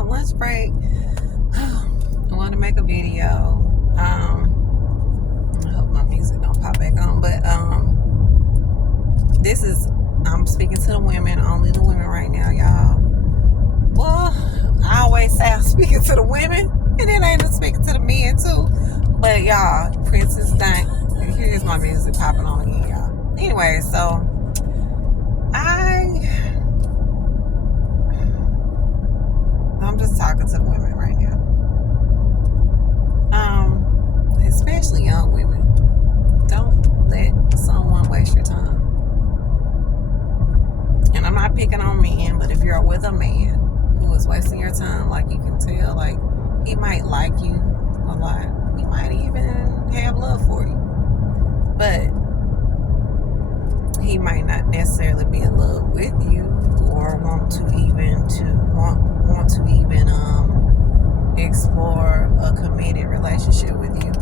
on lunch break. I want to make a video. I hope my music don't pop back on, but I'm speaking to the women, only the women right now, y'all. Well, I always say I'm speaking to the women, and then I end up speaking to the men too. But y'all, Princess Dank. Here's my music popping on again, y'all. Anyway, so I'm just talking to the women right now. Especially young women. Don't let someone waste your time. And I'm not picking on men, but if you're with a man who is wasting your time, like you can tell, like he might like you a lot. He might even have love for you. But he might not necessarily be in love with you or want to even explore a committed relationship with you.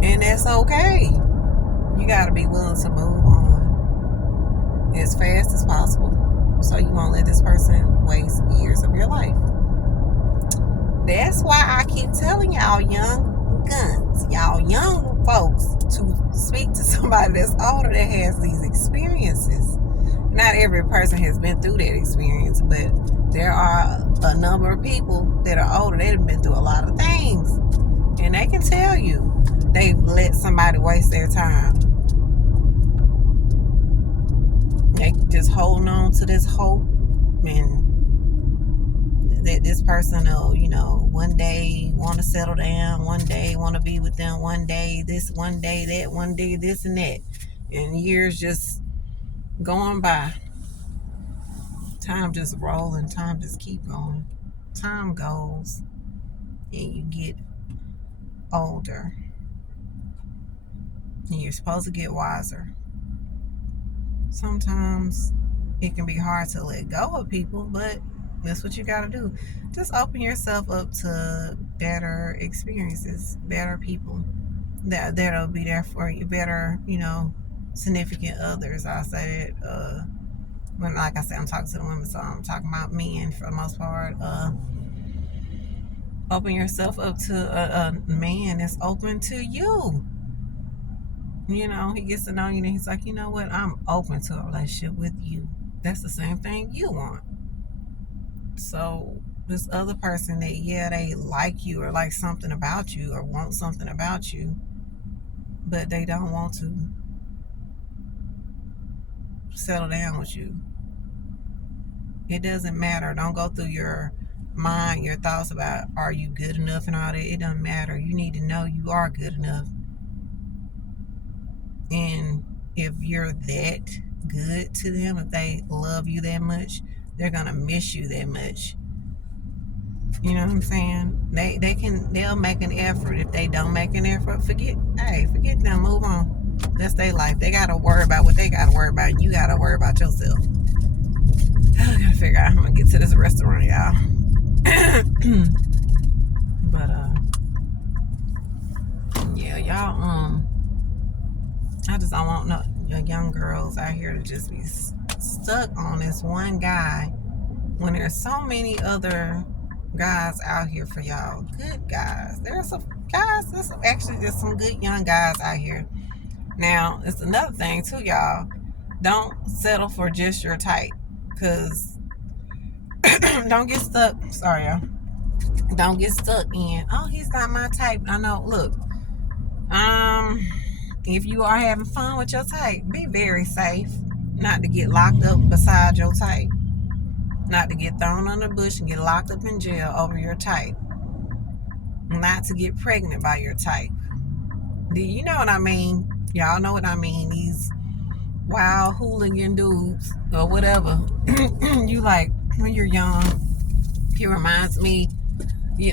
And that's okay. You gotta be willing to move on as fast as possible so you won't let this person waste years of your life. That's why I keep telling y'all young guns, y'all young folks, to speak to somebody that's older that has these experiences. Not every person has been through that experience, but there are a number of people that are older. They've been through a lot of things, and they can tell you they've let somebody waste their time. They just holding on to this hope, and that this person will, one day want to settle down, one day want to be with them, one day this, one day that, one day this and that, and years just going by. Time just rolling, time just keep going. Time goes, and you get older, and you're supposed to get wiser. Sometimes it can be hard to let go of people, but that's what you got to do. Just open yourself up to better experiences, better people that'll be there for you, better, significant others. I say that when, like I said, I'm talking to the women, so I'm talking about men for the most part. Open yourself up to a man that's open to you. He gets to know you, and he's like, you know what? I'm open to a relationship with you. That's the same thing you want. So this other person that, they like you or like something about you or want something about you, but they don't want to settle down with you. It doesn't matter. Don't go through your mind, your thoughts about are you good enough and all that. It doesn't matter. You need to know you are good enough. And if you're that good to them, if they love you that much, they're gonna miss you that much. You know what I'm saying? They'll make an effort. If they don't make an effort, forget them, move on. That's their life. They gotta worry about what they gotta worry about, and you gotta worry about yourself. I gotta figure out how I'm gonna get to this restaurant, y'all. But y'all, I just don't want no young girls out here to just be stuck on this one guy when there's so many other guys out here for y'all. Good guys. There's some guys. There's some good young guys out here. Now, it's another thing too, y'all. Don't settle for just your type, because don't get stuck. Sorry, y'all. Don't get stuck in, he's not my type. I know. Look, if you are having fun with your type, be very safe not to get locked up beside your type, not to get thrown on the bush and get locked up in jail over your type, not to get pregnant by your type. Do you know what I mean? Y'all know what I mean. These wild hooligan dudes or whatever. You like when you're young, he reminds me,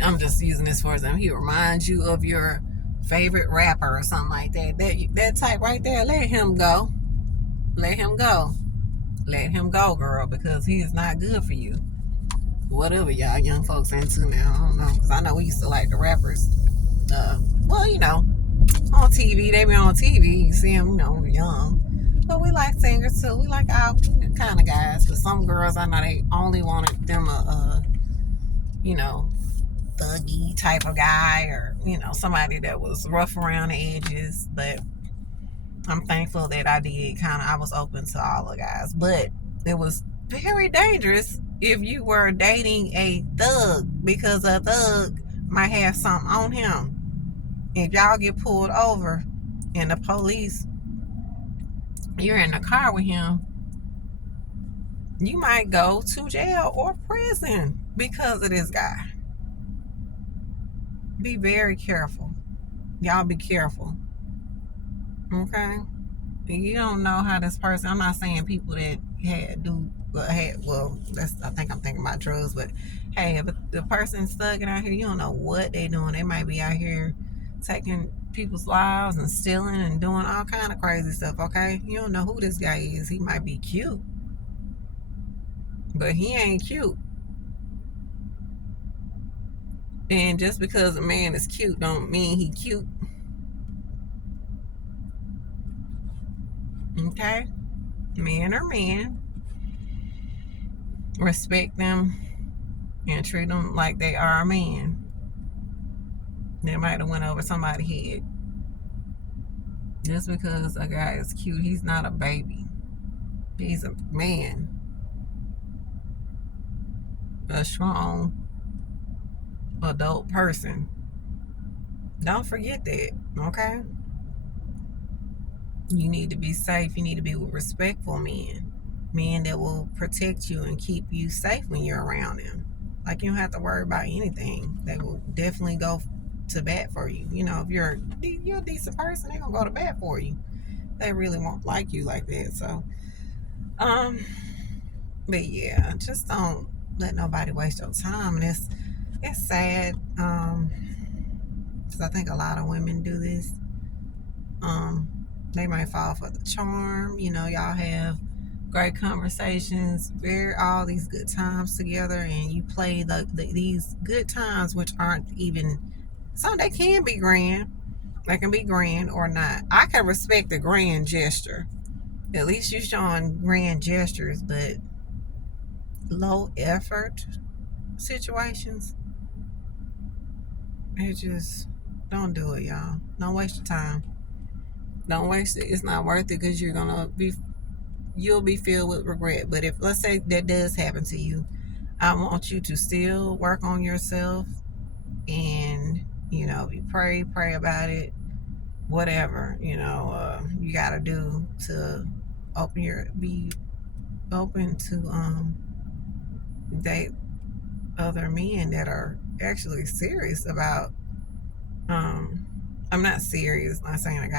I'm just using this for example, he reminds you of your favorite rapper or something like that. That type right there, let him go. Let him go. Let him go, girl, because he is not good for you. Whatever y'all young folks into now, I don't know. Because I know we used to like the rappers. On TV, they be on TV. You see them, young. But we like singers too. We like our kind of guys. But some girls, I know they only wanted them you know, thuggy type of guy, or, you know, somebody that was rough around the edges. But I'm thankful that I was open to all the guys. But it was very dangerous if you were dating a thug, because a thug might have something on him. If y'all get pulled over and the police, you're in the car with him, you might go to jail or prison because of this guy. Be very careful. Y'all be careful. Okay? You don't know how this person, I'm not saying people that I think I'm thinking about drugs, but hey, if the person's thugging out here, you don't know what they doing. They might be out here taking people's lives and stealing and doing all kind of crazy stuff, okay? You don't know who this guy is. He might be cute, but he ain't cute. And just because a man is cute don't mean he cute. Okay? Men are men. Respect them and treat them like they are a man. They might have went over somebody's head. Just because a guy is cute, he's not a baby. He's a man. A strong adult person. Don't forget that, okay? You need to be safe. You need to be with respectful men. Men that will protect you and keep you safe when you're around them. Like, you don't have to worry about anything. They will definitely go to bat for you. You know, if you're a decent person, they're gonna go to bat for you. They really won't like you like that. So, but yeah, just don't let nobody waste your time. And it's sad, because I think a lot of women do this. They might fall for the charm. You know, y'all have great conversations, all these good times together, and you play these good times, which aren't even, some they can be grand. They can be grand or not. I can respect the grand gesture. At least you're showing grand gestures, but low effort situations, it just, don't do it, y'all. Don't waste your time. Don't waste it. It's not worth it, because you'll be filled with regret. But if, let's say that does happen to you, I want you to still work on yourself, and, you know, you pray about it, whatever, you know, you got to do to be open to date other men that are actually serious about, I'm not serious, not saying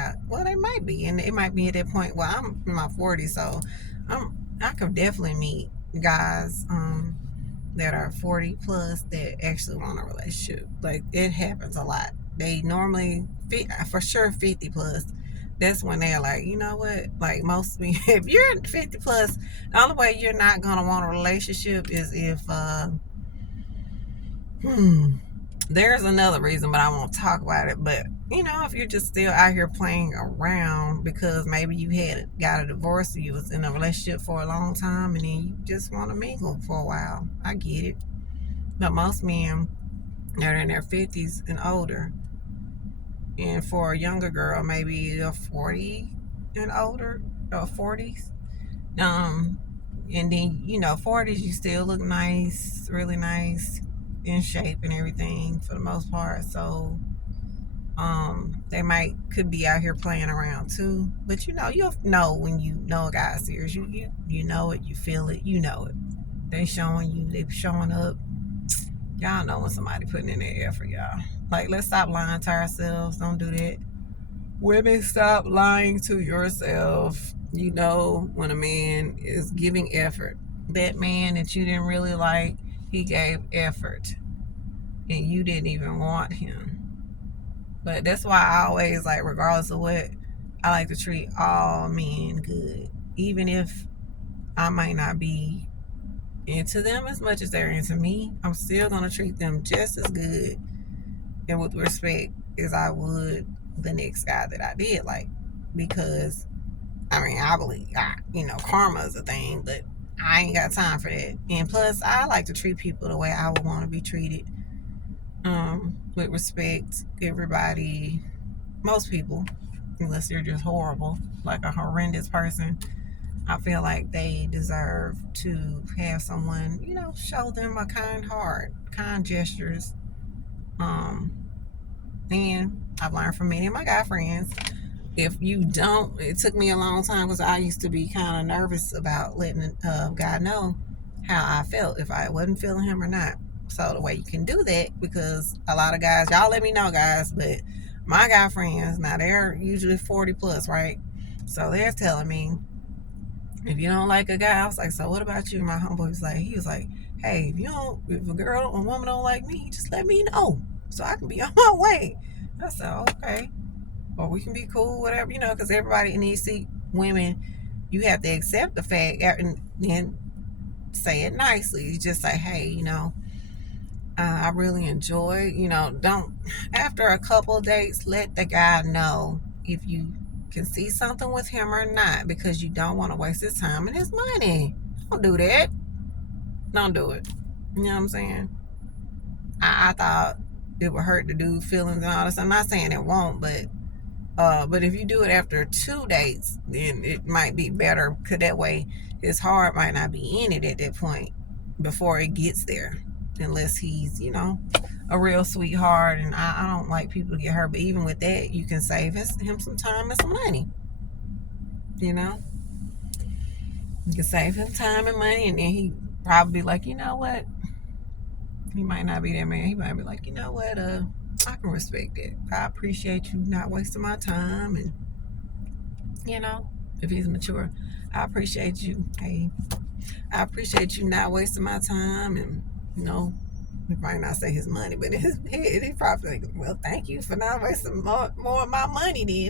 they might be, and it might be at that point. Well, I'm in my 40s, so I could definitely meet guys that are 40 plus that actually want a relationship. Like, it happens a lot. They normally for sure 50 plus. That's when they're like, you know what? Like, most me, if you're 50 plus, the only way you're not gonna want a relationship is if there's another reason, but I won't talk about it. But, you know, if you're just still out here playing around because maybe you got a divorce, or you was in a relationship for a long time, and then you just want to mingle for a while, I get it. But most men, they're in their 50s and older. And for a younger girl, maybe they're 40 and older, or 40s. And then, you know, 40s, you still look nice, really nice, in shape and everything for the most part. So they could be out here playing around too. But, you know, you'll know when you know a guy's serious. You know it, you feel it, you know it. They showing up. Y'all know when somebody putting in their effort, y'all. Like, let's stop lying to ourselves. Don't do that. Women, stop lying to yourself. You know when a man is giving effort. That man that you didn't really like, he gave effort, and you didn't even want him. But that's why I always, like, regardless of what, I like to treat all men good. Even if I might not be into them as much as they're into me, I'm still going to treat them just as good and with respect as I would the next guy that I did like. Because, I mean, I believe, you know, karma is a thing, but I ain't got time for that. And plus, I like to treat people the way I would want to be treated, with respect. Everybody, most people, unless they're just horrible, like a horrendous person, I feel like they deserve to have someone, show them a kind heart, kind gestures. Um, and I've learned from many of my guy friends, if you don't, it took me a long time because I used to be kind of nervous about letting God know how I felt, if I wasn't feeling him or not. So the way you can do that, because a lot of guys, y'all let me know, guys, but my guy friends, now they're usually 40 plus, right? So they're telling me, if you don't like a guy, I was like, so what about you? My homeboy was like, hey, if a woman don't like me, just let me know so I can be on my way. I said, okay, or we can be cool, whatever, because everybody needs to see women. You have to accept the fact and then say it nicely. You just say, hey, I really enjoy, don't, after a couple of dates, let the guy know if you can see something with him or not, because you don't want to waste his time and his money. Don't do that. Don't do it. You know what I'm saying? I thought it would hurt the dude's feelings and all this. I'm not saying it won't, but if you do it after 2 dates, then it might be better, because that way his heart might not be in it at that point before it gets there, unless he's, a real sweetheart. And I don't like people to get hurt, but even with that, you can save him some time and some money. You can save him time and money, and then he probably like, you know what? He might not be that man. He might be like, you know what? I can respect it. I appreciate you not wasting my time, and if he's mature, I appreciate you. Hey, I appreciate you not wasting my time, and he might not say his money, but in his head, he probably like, well, thank you for not wasting more of my money.